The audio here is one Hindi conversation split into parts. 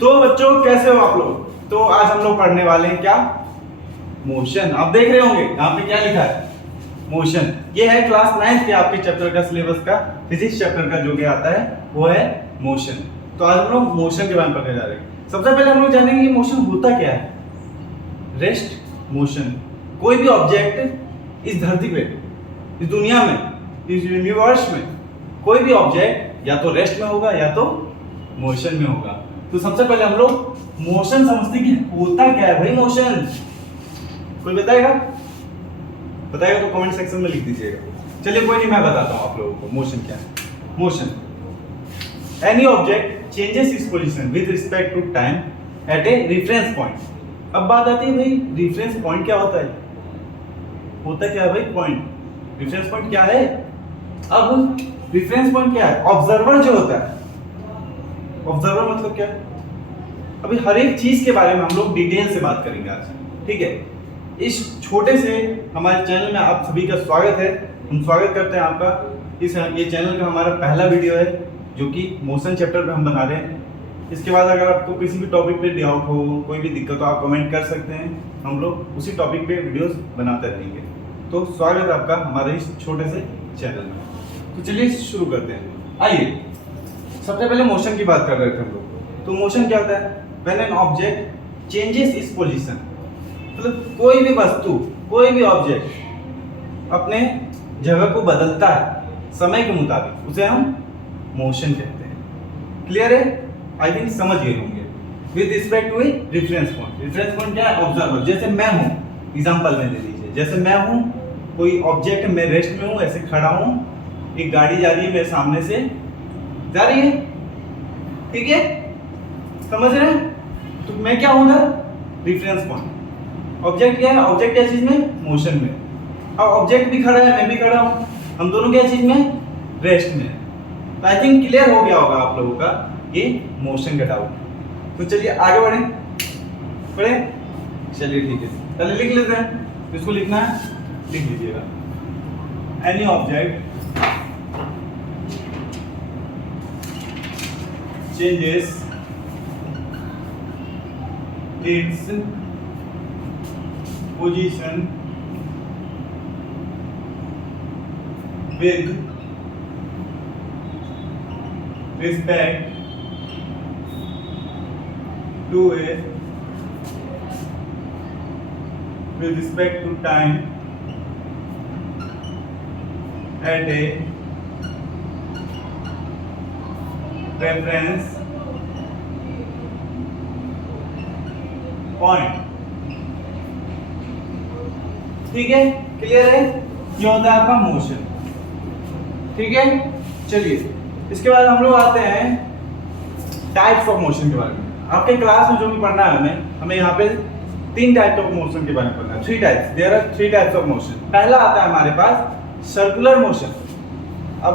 तो बच्चों कैसे हो आप लोग? तो आज हम लोग पढ़ने वाले हैं क्या? मोशन। आप देख रहे होंगे यहाँ पे क्या लिखा है, मोशन। ये है क्लास 9th के आपके चैप्टर का सिलेबस का, फिजिक्स चैप्टर का जो भी आता है वो है मोशन। तो आज हम लोग मोशन के बारे में पढ़ने जा रहे हैं। सबसे पहले हम लोग जानेंगे मोशन होता क्या है। Rest motion. कोई भी ऑब्जेक्ट इस धरती पे, इस दुनिया में, इस यूनिवर्स में कोई भी ऑब्जेक्ट या तो रेस्ट में होगा या तो मोशन में होगा। तो सबसे पहले हम लोग मोशन समझते कि होता क्या है भाई मोशन। कोई बताएगा? बताएगा तो कमेंट सेक्शन में लिख दीजिएगा। चलिए कोई नहीं, मैं बताता हूं आप लोगों को मोशन क्या है। Motion, any object changes its position with respect to time at a reference point. अब बात आती है भाई रेफरेंस पॉइंट क्या होता है? होता क्या है भाई पॉइंट? रेफरेंस पॉइंट क्या है? अब रेफरेंस पॉइंट क्या है? ऑब्जर्वर जो होता है। ऑब्जर्वर मतलब क्या है? अभी हर एक चीज के बारे में हम लोग डिटेल से बात करेंगे आज, ठीक है। इस छोटे से हमारे चैनल में आप सभी का स्वागत है। हम स्वागत करते हैं आपका। ये चैनल का हमारा पहला वीडियो है जो कि मोशन चैप्टर पे हम बना रहे हैं। इसके बाद अगर आपको किसी भी टॉपिक पे डाउट हो, कोई भी दिक्कत हो, आप कमेंट कर सकते हैं। हम लोग उसी टॉपिक पे वीडियोस बनाते रहेंगे। तो स्वागत है आपका हमारे इस छोटे से चैनल में। तो चलिए शुरू करते हैं। आइए, सबसे पहले मोशन की बात कर रहे थे हम लोग। तो मोशन क्या होता है? When an object changes its position, मतलब कोई भी वस्तु, कोई भी ऑब्जेक्ट अपने जगह को बदलता है समय के मुताबिक, उसे हम मोशन कहते हैं। क्लियर है? आई थिंक समझ गए होंगे। With respect to a reference point. Reference point क्या है? ऑब्जर्वर। जैसे मैं हूं, एग्जांपल में दे लीजिए, जैसे मैं हूं, कोई ऑब्जेक्ट, मैं रेस्ट में हूं, ऐसे खड़ा हूं, एक गाड़ी जा रही है मेरे सामने से, जा रही है, ठीक है, समझ रहे हैं? तो मैं क्या हूं? Reference point. ऑब्जेक्ट क्या है? ऑब्जेक्ट क्या चीज में? मोशन में। अब ऑब्जेक्ट भी खड़ा है, मैं भी खड़ा हूं, हम दोनों क्या चीज में? रेस्ट में। तो आई थिंक क्लियर हो गया होगा आप लोगों का ये मोशन का डाउट। तो चलिए आगे बढ़े। चलिए ठीक है, पहले लिख लेते हैं। इसको लिखना है, लिख लीजिएगा। Any object changes its position with respect to time at a reference point। ठीक है, क्लियर है? ये होता है आपका मोशन, ठीक है। चलिए इसके बाद हम लोग आते हैं टाइप्स ऑफ मोशन के बारे में। आपके क्लास में जो भी पढ़ना है हमें यहाँ पे 3 टाइप ऑफ मोशन के बारे में पढ़ना है। 3 types, there are 3 types of motion. पहला आता है हमारे पास सर्कुलर मोशन। अब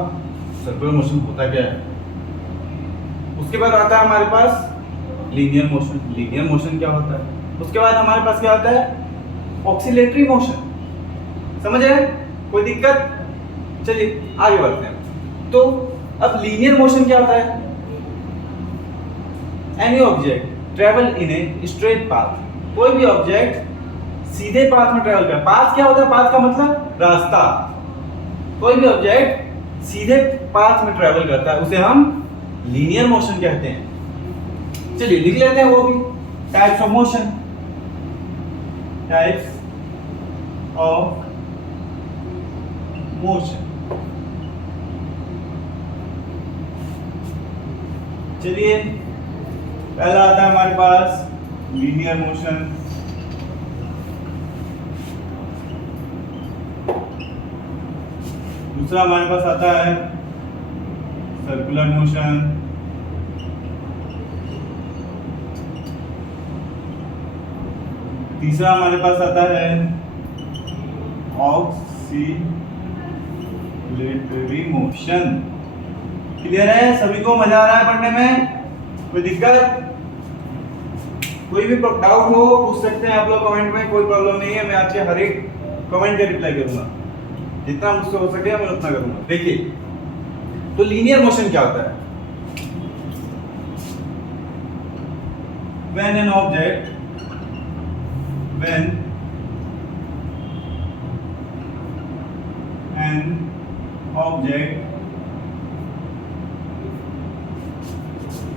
सर्कुलर मोशन होता क्या है? उसके बाद आता है हमारे पास लीनियर मोशन। लीनियर मोशन क्या होता है? उसके बाद हमारे पास क्या होता है? Oscillatory motion. समझ रहे हैं? कोई दिक्कत? चलिए आगे बढ़ते हैं। तो अब लीनियर मोशन क्या होता है? Any object travel in a straight path. कोई भी ऑब्जेक्ट सीधे पाथ में ट्रेवल कर। पाथ क्या होता है? पाथ का मतलब रास्ता। कोई भी ऑब्जेक्ट सीधे पाथ में ट्रेवल करता है उसे हम लीनियर मोशन कहते हैं। चलिए लिख लेते हैं वो भी। Types of motion. Types of motion. चलिए पहला आता है हमारे पास लीनियर मोशन। दूसरा हमारे पास आता है सर्कुलर मोशन। तीसरा हमारे पास आता है ऑक्सीलेटरी मोशन। क्लियर है? सभी को मजा आ रहा है पढ़ने में? कोई दिक्कत? कोई भी डाउट हो पूछ सकते हैं आप लोग कमेंट में, कोई प्रॉब्लम नहीं है। मैं आपके हर एक कमेंट का रिप्लाई करूंगा, जितना मुझसे हो सके मैं उतना करूंगा। देखिए तो लीनियर मोशन क्या होता है? when an object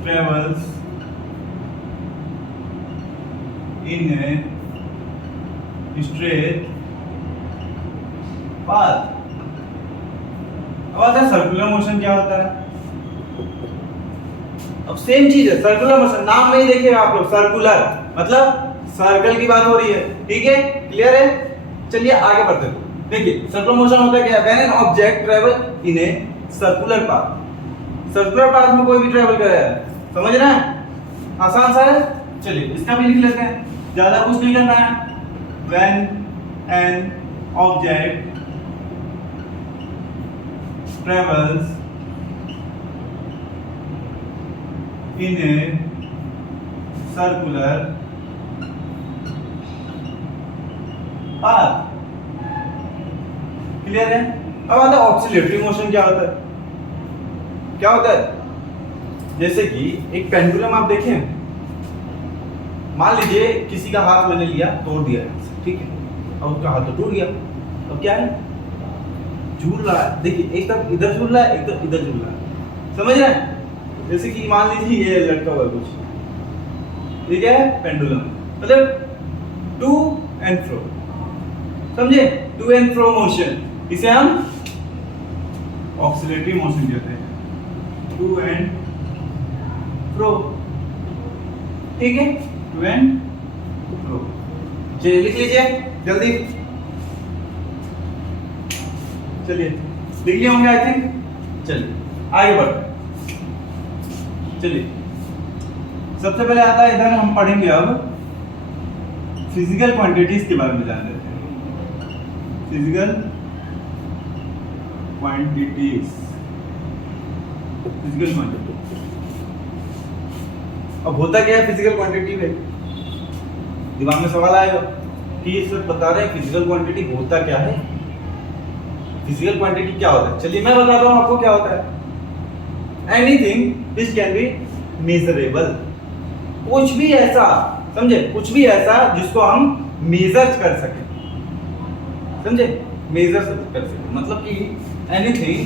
travels in a straight path। अब आता है सर्कुलर मोशन क्या होता है। अब सेम चीज है सर्कुलर मोशन, नाम में ही देखिए आप लोग सर्कुलर मतलब सर्कल की बात हो रही है, ठीक है, क्लियर है। चलिए आगे बढ़ते हैं। देखिए सर्कुलर मोशन होता है क्या, when an object travel in a circular path. Circular path में कोई भी ट्रैवल कर रहा है, समझ रहे हैं, आसान सा है। चलिए इसका भी लिख लेते हैं, ज्यादा कुछ नहीं करना है। When an object travels in a circular path। Clear है। अब आता है ऑक्सिलेटरी मोशन क्या होता है। क्या होता है, जैसे कि एक पेंडुलम आप देखें, मान लीजिए किसी का हाथ मैंने लिया तोड़ दिया, ठीक है, अब उसका हाथ तो टूट गया, अब क्या है, झूल रहा है। देखिए एक तरफ इधर झूल रहा है, एक तरफ इधर झूल रहा है, समझ रहे हैं। जैसे कि मान लीजिए ये लटका हुआ है कुछ, ये क्या है, पेंडुलम, मतलब टू एंड फ्रो, समझे, टू एंड फ्रो मोशन, इसे हम ऑक्सिलेटरी मोशन कहते हैं, टू एंड फ्रो, ठीक है, टू एंड फ्रो। चलिए लिख लीजिए जल्दी, चलिए लिख लिए होंगे आई थिंक। चलिए आगे बढ़ते, चलिए सबसे पहले आता है, इधर हम पढ़ेंगे अब फिजिकल क्वांटिटीज के बारे में जान लेते हैं। Physical quantities, physical quantity. अब होता क्या है फिजिकल क्वांटिटी में, दिमाग में सवाल आएगा कि ये सब बता रहे हैं फिजिकल क्वांटिटी होता क्या है, फिजिकल क्वांटिटी क्या होता है। चलिए मैं बताता हूं आपको क्या होता है। Anything which can be measurable, कुछ भी ऐसा, समझे, कुछ भी ऐसा जिसको हम मेजर कर सके, समझे, मेजर कर सके, मतलब कि anything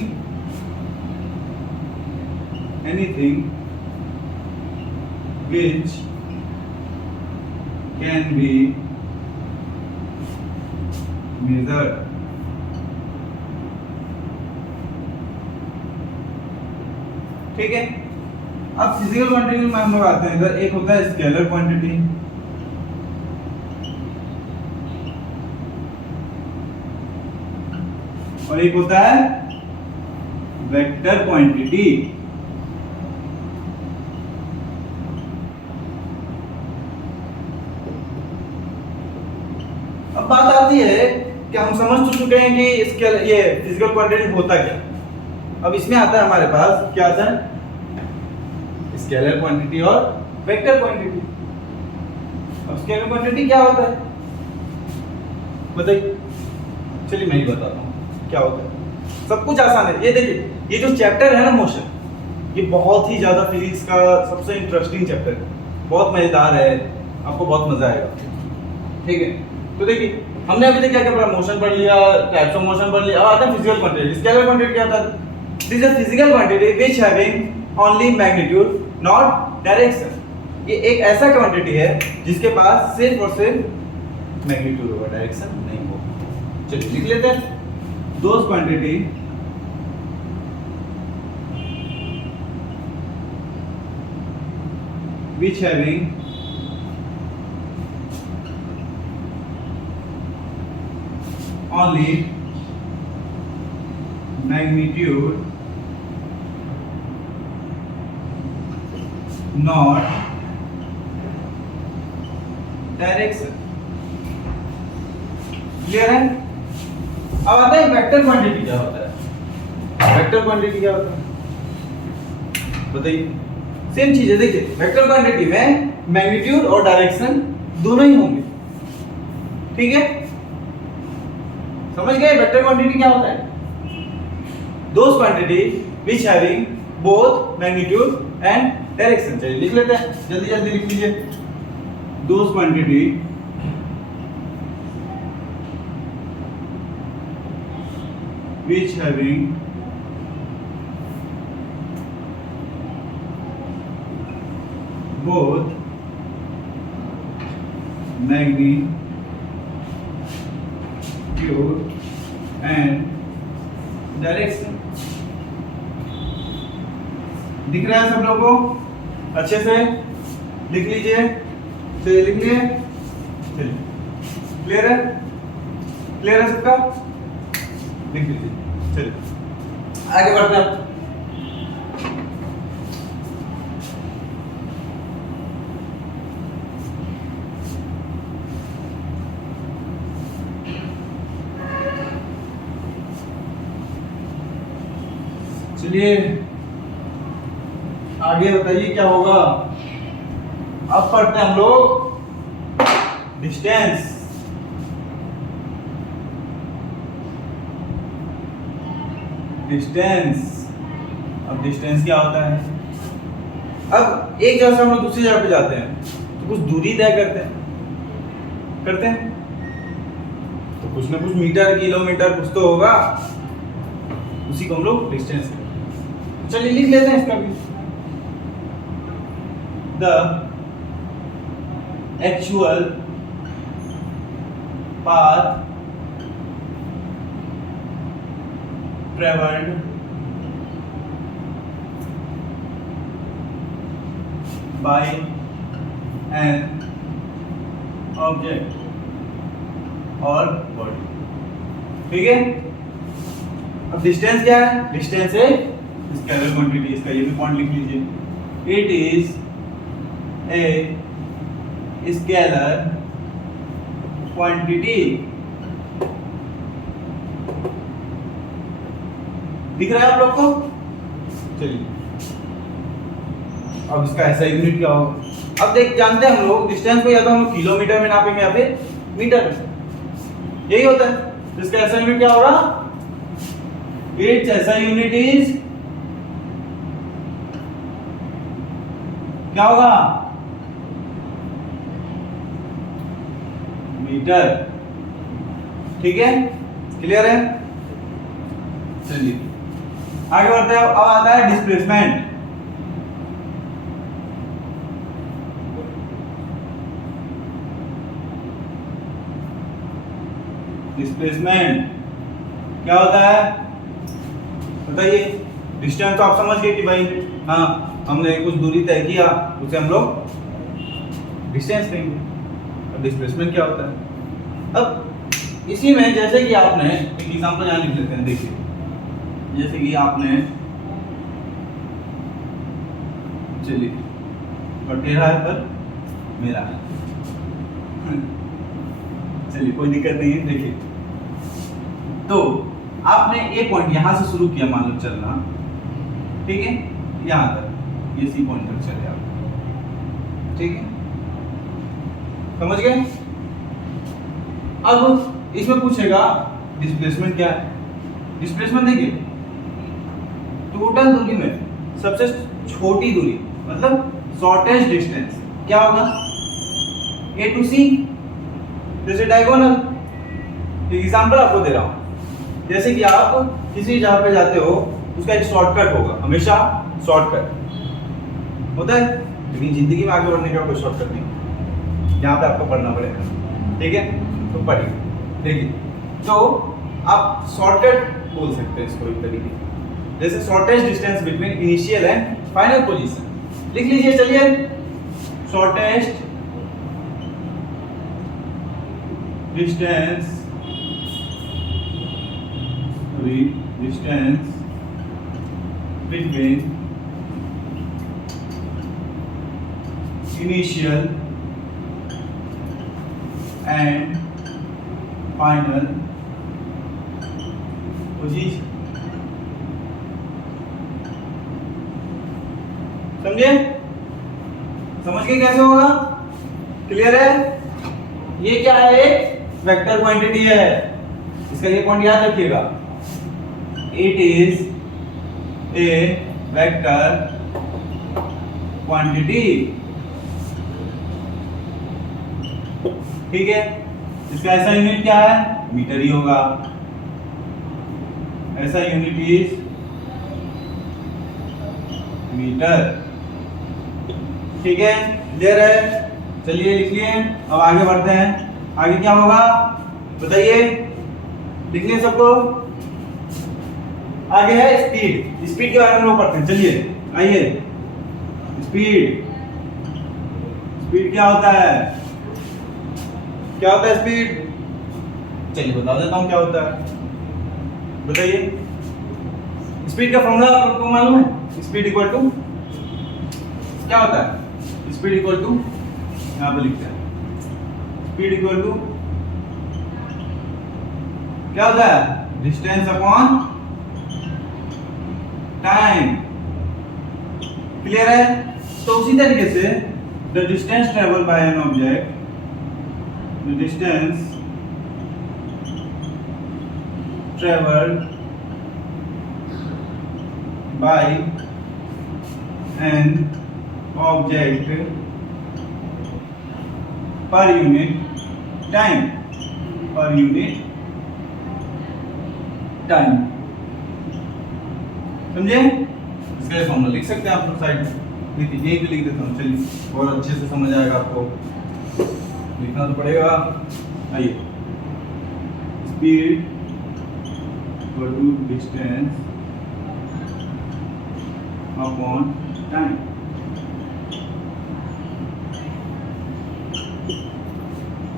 which can be measured. ठीक है। अब फिजिकल क्वांटिटी में हम लोग आते हैं, इधर एक होता है स्केलर क्वांटिटी, और एक होता है वेक्टर क्वांटिटी। अब बात आती है कि हम समझ तो चुके हैं कि इसके ये फिजिकल क्वांटिटी होता क्या। अब इसमें आता है हमारे पास क्या आता है, स्केलर क्वांटिटी और वेक्टर क्वांटिटी। अब स्केलर क्वांटिटी क्या होता है बताइए, चलिए मैं ही बताता हूँ क्या होता है, सब कुछ आसान है। ये देखिए, ये जो चैप्टर है ना मोशन, ये बहुत ही ज्यादा फिजिक्स का सबसे इंटरेस्टिंग चैप्टर है, बहुत मजेदार है, आपको बहुत मजा आएगा, ठीक है। तो देखिए हमने अभी तक क्या क्या पढ़ा, मोशन पढ़ लिया, टाइप्स ऑफ मोशन पढ़ लिया, अब आता है फिजिकल क्वांटिटी। स्केलर क्वांटिटी क्या होता है, this is a physical quantity which having only magnitude not direction. ये एक ऐसा क्वांटिटी है जिसके पास सिर्फ और सिर्फ मैग्नीट्यूड होगा, डायरेक्शन नहीं होगा। चलिए लिख लेते हैं, those quantity which having only magnitude not direction। Clear है। अब आता है वेक्टर क्वांटिटी क्या होता है, वेक्टर क्वांटिटी क्या होता है बताइए। सेम चीज है, देखिए वेक्टर क्वांटिटी में मैग्नीट्यूड और डायरेक्शन दोनों ही होंगे, ठीक है, समझ गए। वेक्टर क्वांटिटी क्या होता है, those quantity which having both magnitude and direction. चलिए लिख लेते हैं, जल्दी जल्दी लिख लीजिए। those quantity which having both magnitude and direction. दिख रहा है सब लोगों को? अच्छे से लिख लीजिए। चलिए लिख लिए, चलिए क्लियर है? क्लियर है सबका? लिख लीजिए। चलिए आगे बढ़ते हैं। चलिए आगे बताइए क्या होगा। अब पढ़ते हैं हम लोग डिस्टेंस। अब डिस्टेंस क्या होता है? अब एक जगह से हम लोग दूसरी जगह पे जाते हैं तो कुछ दूरी तय करते हैं तो कुछ ना कुछ मीटर किलोमीटर कुछ तो होगा, उसी को हम लोग डिस्टेंस कहते हैं। चलिए लिख लेते हैं इसका भी। The actual path travelled by an object और बॉडी। ठीक है, अब डिस्टेंस क्या है? डिस्टेंस है स्केलर क्वांटिटी। इसका ये भी पॉइंट लिख लीजिए। It is a scalar quantity. दिख रहा है आप लोग को? चलिए अब इसका ऐसा यूनिट क्या होगा? अब देख जानते हैं हम लोग डिस्टेंस को या तो हम लोग किलोमीटर में नापेंगे या फिर मीटर में, यही होता है। तो इसका ऐसा यूनिट क्या होगा? इट्स ऐसा यूनिट इज क्या होगा? मीटर। ठीक है, क्लियर है? चलिए आगे बढ़ते हैं। अब आता है डिस्प्लेसमेंट। डिस्प्लेसमेंट क्या होता है बताइए? डिस्टेंस तो आप समझ गए कि भाई हाँ हमने कुछ दूरी तय किया, उसे हम लोग डिस्टेंस कहेंगे। अब डिस्प्लेसमेंट क्या होता है? अब इसी में जैसे कि आपने एक एग्जांपल यहाँ लिख लेते हैं। देखिए जैसे कि आपने चलिए और तेरा है पर मेरा है चलिए कोई दिक्कत नहीं है। देखिए तो आपने एक पॉइंट यहां से शुरू किया, मान लो चलना, ठीक है, यहां तक ये सी पॉइंट तक चले आप, ठीक है, समझ गए? अब इसमें पूछेगा डिस्प्लेसमेंट क्या है। डिस्प्लेसमेंट देखिए टोटल दूरी में सबसे छोटी दूरी मतलब शॉर्टेस्ट डिस्टेंस क्या होगा? ए टू सी। जैसे डायगोनल एग्जांपल आपको दे रहा हूं, जैसे कि आप किसी जगह पे जाते हो उसका एक शॉर्टकट होगा, हमेशा शॉर्टकट होता है, लेकिन जिंदगी में आगे बढ़ने का कोई शॉर्टकट नहीं, यहाँ पे आपको पढ़ना पड़ेगा। ठीक है, तो पढ़िए। देखिए तो आप शॉर्टकट बोल सकते हैं इसको एक तरीके से, जैसे shortest distance between initial and final position. लिख लीजिए, चलिए shortest distance between initial and final position। समझे? समझ गए कैसे होगा? क्लियर है? ये क्या है? एक वेक्टर क्वांटिटी है, इसका ये पॉइंट याद रखिएगा। It is a vector quantity। ठीक है, इसका ऐसा यूनिट क्या है, मीटर ही होगा। ऐसा यूनिट इज मीटर। ठीक है, क्लियर है। चलिए लिखिए, अब आगे बढ़ते हैं। आगे क्या होगा बताइए, लिख लिया सबको। आगे है स्पीड। स्पीड के बारे में हम लोग पढ़ते हैं। चलिए आइए, स्पीड। स्पीड क्या होता है, क्या होता है स्पीड? चलिए बता देता हूं क्या होता है, बताइए। स्पीड का फॉर्मूला आपको मालूम है? स्पीड इक्वल टू क्या होता है? स्पीड इक्वल टू, यहां पे लिखते हैं, स्पीड इक्वल टू क्या होता है? Distance upon time. क्लियर है? तो उसी तरीके से the distance travel by an object, the distance travelled by an object पर यूनिट टाइम, पर यूनिट टाइम। समझे? इसका फॉर्मूला लिख सकते हैं आप लोग साइड में, यही तो लिख देता हूँ। चलिए और अच्छे से समझ आएगा आपको, लिखना तो पड़ेगा। आइए, speed equal to distance upon time.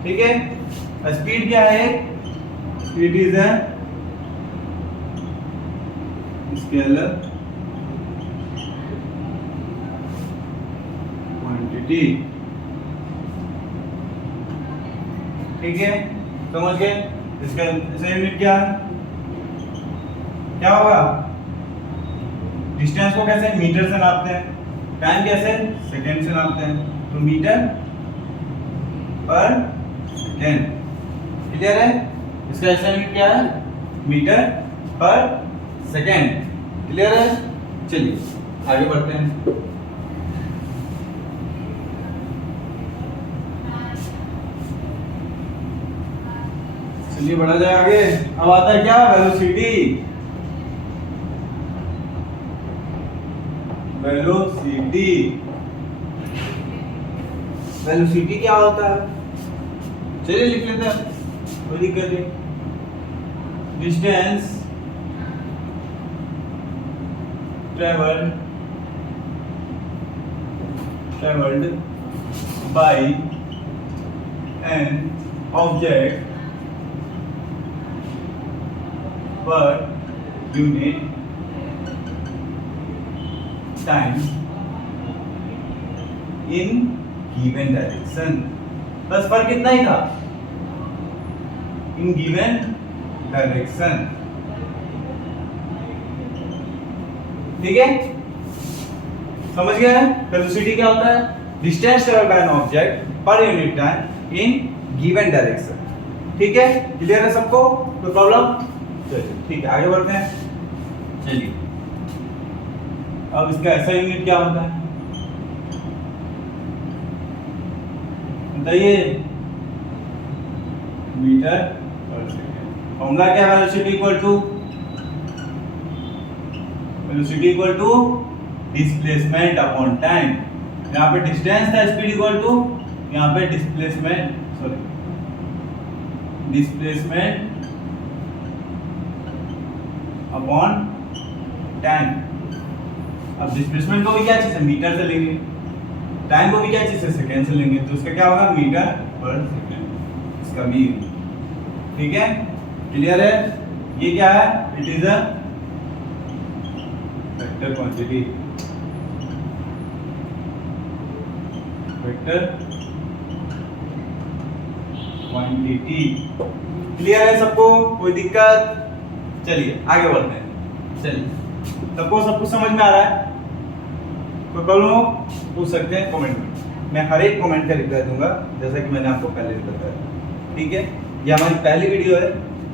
ठीक है, स्पीड क्या है? It is a scalar quantity. ठीक है, समझ गए? इसका यूनिट क्या है, क्या होगा? डिस्टेंस को कैसे मीटर से नापते हैं, टाइम कैसे सेकंड से नापते हैं, तो मीटर पर सेकंड। क्लियर है? इसका ऐसा यूनिट क्या है, मीटर पर सेकंड। क्लियर है? चलिए आगे बढ़ते हैं। चलिए बढ़ा जाए आगे। अब आता है क्या, वेलोसिटी। वेलोसिटी, वेलोसिटी क्या होता है? चलिए लिख लेते हैं, कोई दिक्कत नहीं। Distance traveled by an object per unit time in given direction। बस फर्क कितना ही था, in given direction। ठीक है, समझ गए? वेलोसिटी क्या होता है? Distance travelled by an object पर unit time in given direction. ठीक है, क्लियर है सबको? कोई प्रॉब्लम? चलिए ठीक है, आगे बढ़ते हैं। चलिए, अब इसका ऐसा यूनिट क्या होता है बताइए? मीटर पर सेकंड। फॉर्मूला क्या है? Velocity equal to displacement upon time. यहाँ पे डिस्टेंस था, स्पीड इक्वल टू, यहाँ पे डिस्प्लेसमेंट अपॉन टाइम। अब डिस्प्लेसमेंट को भी क्या चीज है, मीटर से लेंगे, टाइम को भी क्या चीज है, सेकंड से लेंगे, तो उसका क्या होगा, मीटर पर सेकंड। इसका भी ठीक है, क्लियर है? ये क्या है? It is a vector quantity, vector quantity. Clear है सबको? कोई दिक्कत? चलिए आगे बढ़ते हैं। चलिए, सबको सब कुछ समझ में आ रहा है? कोई प्रॉब्लम हो पूछ सकते हैं कमेंट में, मैं हर एक कमेंट का रिप्लाई दूंगा, जैसा कि मैंने आपको पहले भी बताया। ठीक है, ये हमारी पहली वीडियो है,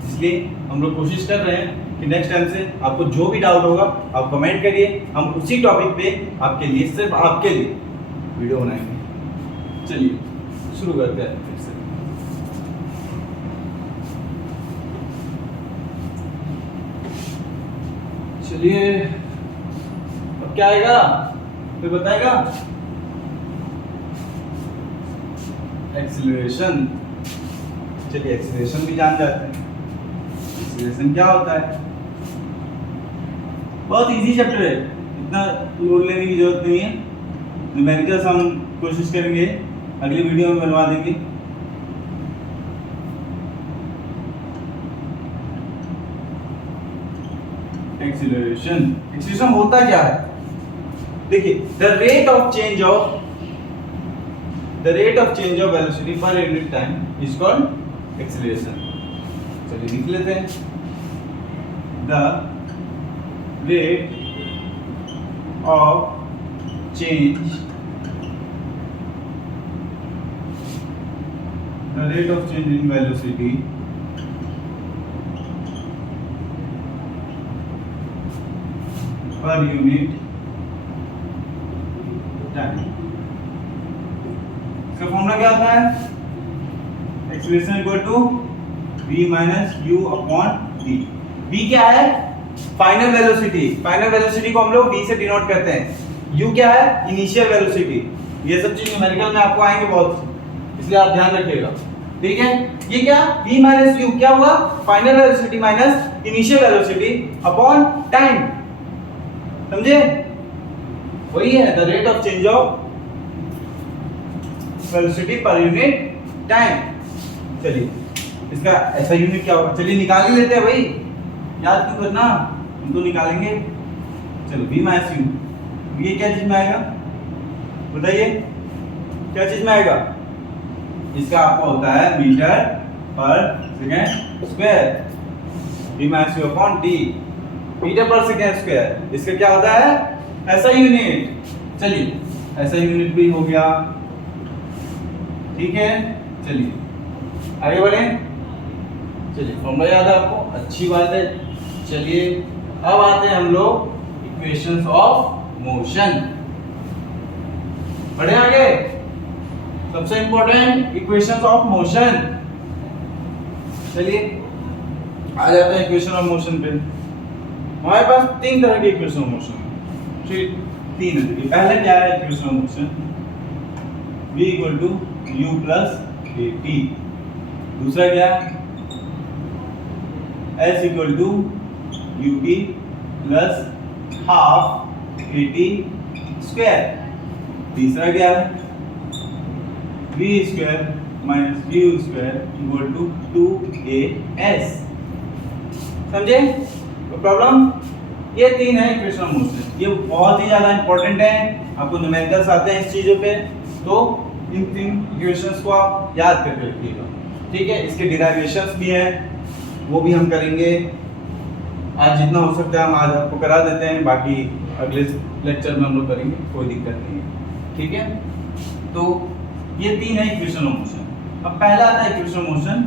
इसलिए हम लोग कोशिश कर रहे हैं कि नेक्स्ट टाइम से आपको जो भी डाउट होगा आप कमेंट करिए, हम उसी टॉपिक पे आपके लिए, सिर्फ आपके लिए वीडियो बनाएंगे। चलिए शुरू करते हैं फिर से। चलिए अब क्या आएगा फिर बताएगा। एक्सीलरेशन। चलिए एक्सीलरेशन भी जान जाते हैं। एक्सीलरेशन क्या होता है? बहुत इजी चैप्टर है, इतना लोड लेने की जरूरत नहीं है। न्यूमेरिकल्स हम कोशिश करेंगे अगली वीडियो में बनवा देंगे। एक्सीलरेशन होता क्या है? देखिए, the rate of change of velocity per unit time is called acceleration. चलिए लिख लेते हैं। The rate of change in velocity per unit time। इसका फॉर्मूला क्या होता है? Acceleration equal to v minus u upon d। v क्या है? Final velocity. फाइनल वेलोसिटी को हम लोग v से डिनोट करते हैं। u क्या है? Initial velocity. ये सब चीज न्यूमेरिकल में आपको आएंगे बहुत, इसलिए आप ध्यान रखिएगा। ठीक है, ये क्या v माइनस u क्या हुआ? Final velocity minus initial velocity upon time. समझे? वही है the rate of change of velocity per unit time. चलिए इसका ऐसा यूनिट क्या होगा? चलिए निकाल ही लेते हैं भाई, याद क्यों करना, हम तो निकालेंगे। चलो v माइनस u, ये क्या चीज में आएगा बताइए? क्या चीज में आएगा? इसका आपको होता है metre per second square. v minus u upon d, metre per second square. इसका क्या होता है? ऐसा यूनिट। चलिए ऐसा यूनिट भी हो गया। ठीक है, चलिए आगे बढ़े। चलिए फॉर्मूला याद है आपको, अच्छी बात है। चलिए अब आते हैं हम लोग इक्वेशंस ऑफ मोशन। बढ़े आगे। सबसे इंपॉर्टेंट इक्वेशंस ऑफ मोशन। चलिए आ जाते हैं इक्वेशन ऑफ मोशन पे। हमारे पास तीन तरह की इक्वेशन ऑफ मोशन है। तीन है। पहला क्या है equation of motion? v equal to u plus at। दूसरा क्या है? s equal to ut plus half at square. तीसरा क्या है? v square minus u square equal to 2as। समझे तो प्रॉब्लम? ये तीन है इक्वेशन ऑफ मोशन। ये बहुत ही ज्यादा इंपॉर्टेंट है, आपको न्यूमेरिकल्स आते हैं इस चीजों पे, तो इन तीन इक्वेशंस को आप याद करके रखिएगा। ठीक है, इसके डिराइवेशंस भी हैं, वो भी हम करेंगे। आज जितना हो सकता है हम आज आपको करा देते हैं, बाकी अगले लेक्चर में हम लोग करेंगे, कोई दिक्कत नहीं है। ठीक है, तो ये तीन है इक्वेशन ऑफ मोशन। अब पहला आता है इक्वेशन ऑफ मोशन,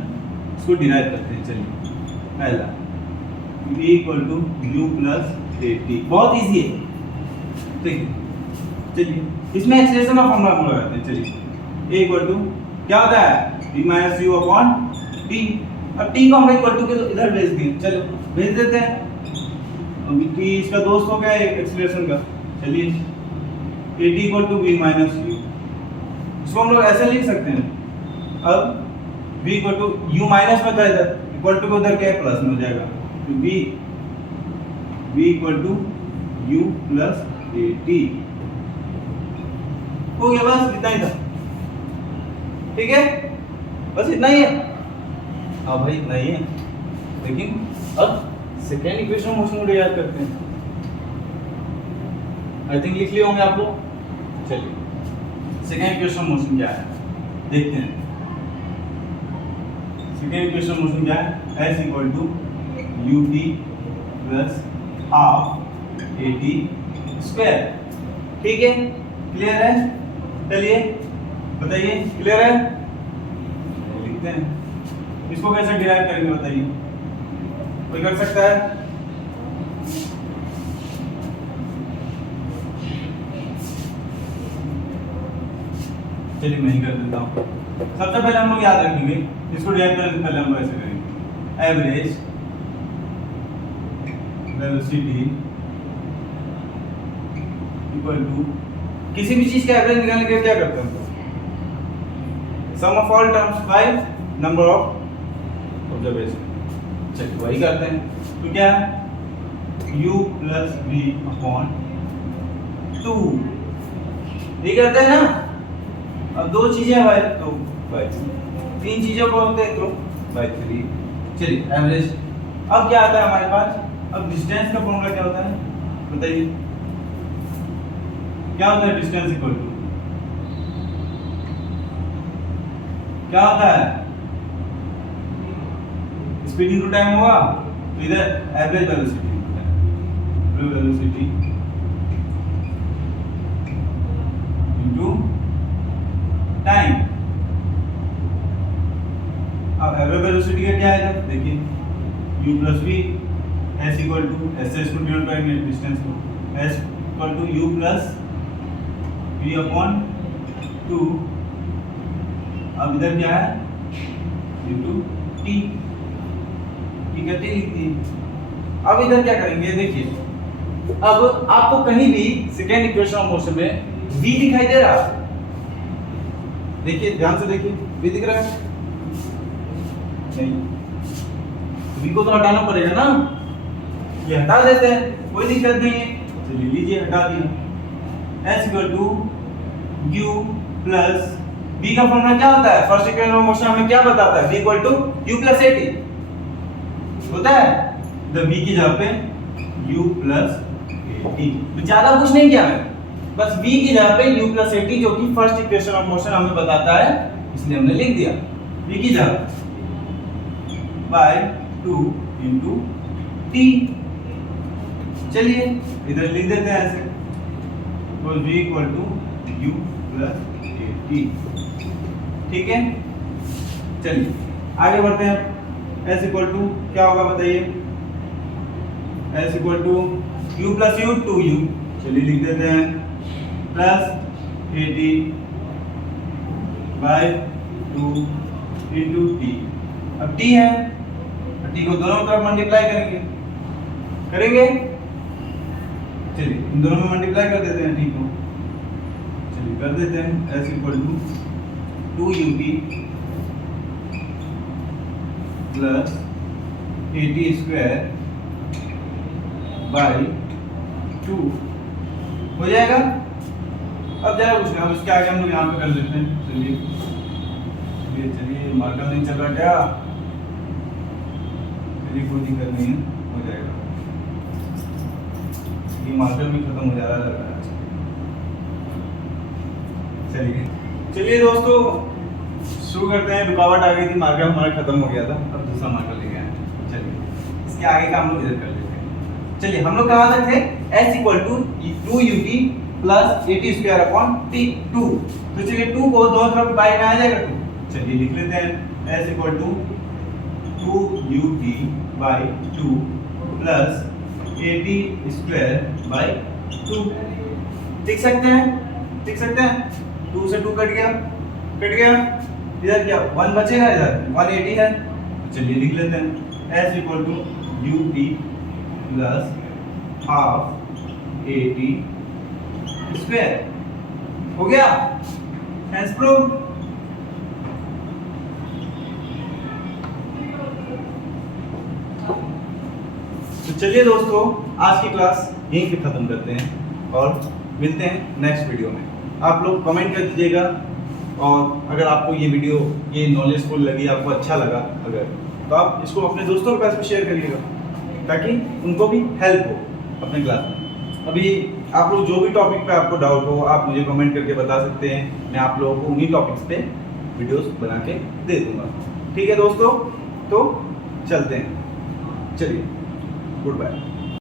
इसको डिराइव करते हैं। चलिए पहला v equal to u plus at, बहुत इजी है। ठीक है, चलिए इसमें एक्सीलरेशन का फॉर्मूला हम लगाते हैं। चलिए a इक्वल टू क्या होता है? v minus u upon t। अब t को हमने इक्वल टू के इधर भेज दिए, चलो भेज देते हैं। अब t इसका दोस्त हो गया एक्सीलरेशन का। चलिए at equal to v minus u, इसको हम लोग ऐसे लिख सकते हैं। अब v equal to u minus में था इधर, इक्वल टू को उधर क्या प्लस में हो जाएगा, तो v equal to u plus at हो गया। बस इतना ही था। ठीक है, बस इतना ही है। हाँ भाई इतना ही है, लेकिन अब सेकेंड इक्वेशन मोशन को याद करते हैं। आई थिंक लिख लिए होंगे आप लोग। चलिए सेकेंड इक्वेशन मोशन क्या है देखते हैं। सेकेंड इक्वेशन मोशन क्या है? s equal to ut plus half at square. ठीक है, क्लियर है? चलिए बताइए, क्लियर है? लिखते हैं। इसको कैसे डिराइव करेंगे बताइए, कोई कर सकता है? चलिए मैं ही कर देता हूँ। सबसे पहले हम लोग याद रखेंगे, इसको डिवाइड करने से पहले हम लोग ऐसे करेंगे, एवरेज वेलोसिटी इक्वल टू, किसी भी चीज का एवरेज निकालने के लिए क्या करते हैं, sum of all terms by number of observation. चलिए वही करते हैं, तो क्या है u प्लस v अपॉन 2, ये करते हैं ना। अब दो चीजें हैं भाई, तो बाय 2, तीन चीजों को होते हैं तो बाय 3। चलिए एवरेज, अब क्या आता है हमारे पास, अब डिस्टेंस का फॉर्मूला क्या होता है बताइए, क्या होता है डिस्टेंस इक्वल टू, क्या होता है, स्पीड इनटू टाइम होगा, तो इधर एवरेज वेलोसिटी इनटू टाइम। अब एवरेज वेलोसिटी का क्या है, देखिए u plus v s equal to, s से इसको डिवाइड करेंगे डिस्टेंस को, s equal to u plus v upon 2। अब इधर क्या है इनटू t, ठीक है t लिख दी। अब इधर क्या करेंगे, देखिए अब आपको कहीं भी सेकेंड इक्वेशन ऑफ मोशन में v दिखाई दे रहा है, देखिए ध्यान से देखिए, v दिख रहा है नहीं, v को तो हटाना पड़ेगा ना, ये हटा देते हैं, कोई दिक्कत नहीं है, चलिए लीजिए हटा दिया। s equal to u plus v का फॉर्मूला क्या होता है, फर्स्ट इक्वेशन ऑफ मोशन हमें क्या बताता है, v equal to u plus at होता है, तो v की जगह पे u प्लस at, ज्यादा कुछ नहीं किया मैं, बस v की जगह पे u प्लस at जो कि फर्स्ट इक्वेशन ऑफ मोशन हमें बताता है, इसलिए हमने लिख दिया v की जगह बाय 2 इनटू t। चलिए इधर लिख देते हैं ऐसे, तो v equal to u plus at, ठीक है। चलिए आगे बढ़ते हैं, s इक्वल टू क्या होगा बताइए, s equal to u plus u 2u, चलिए लिख देते हैं, प्लस 80 बाय 2 इनटू t। अब t है, t को दोनों तरफ मल्टीप्लाई करेंगे, चलिए इन दोनों में मल्टीप्लाई कर देते हैं t को, चलिए कर देते हैं, s equal to 2ut plus 80 square by 2 हो जाएगा। अब जरा कुछ नहीं, इसके आगे हम लोग यहाँ पे कर लेते हैं, चलिए मार्कर नहीं चल रहा क्या, चलिए कोई दिक्कत नहीं है, हो जाएगा, ये मार्कर भी खत्म हो जा रहा है। चलिए दोस्तों शुरू करते हैं, रुकावट आ गई थी, मार्कर हमारा खत्म हो गया था, अब दूसरा मार्कर लेके आए, चलिए इसके आगे का हम लोग इधर कर लेते हैं। चलिए हम लोग कहाँ तक थे, s equal to 2ut plus 80 square upon 2, तो चलिए 2 को दोनों तरफ बाई में आ जाएगा 2, चलिए लिख लेते हैं, s equal to 2ut by 2 plus 80 square by 2, लिख सकते हैं, 2 से 2 कट गया, इधर क्या 1 बचेगा, इधर 180 है, चलिए लिख लेते हैं, s equal to ut plus half 80 square, हो गया, हेंस प्रूव। तो चलिए दोस्तों आज की क्लास यहीं पे खत्म करते हैं और मिलते हैं नेक्स्ट वीडियो में। आप लोग कमेंट कर दीजिएगा, और अगर आपको ये वीडियो ये नॉलेजफुल लगी, आपको अच्छा लगा अगर, तो आप इसको अपने दोस्तों के पास भी शेयर करिएगा, ताकि उनको भी हेल्प हो अपने क्लास में। अभी आप लोग जो भी टॉपिक पे आपको डाउट हो, आप मुझे कमेंट करके बता सकते हैं, मैं आप लोगों को उन्हीं टॉपिक्स पे वीडियोस बना के दे दूंगा। ठीक है दोस्तों, तो चलते हैं, चलिए गुड बाय।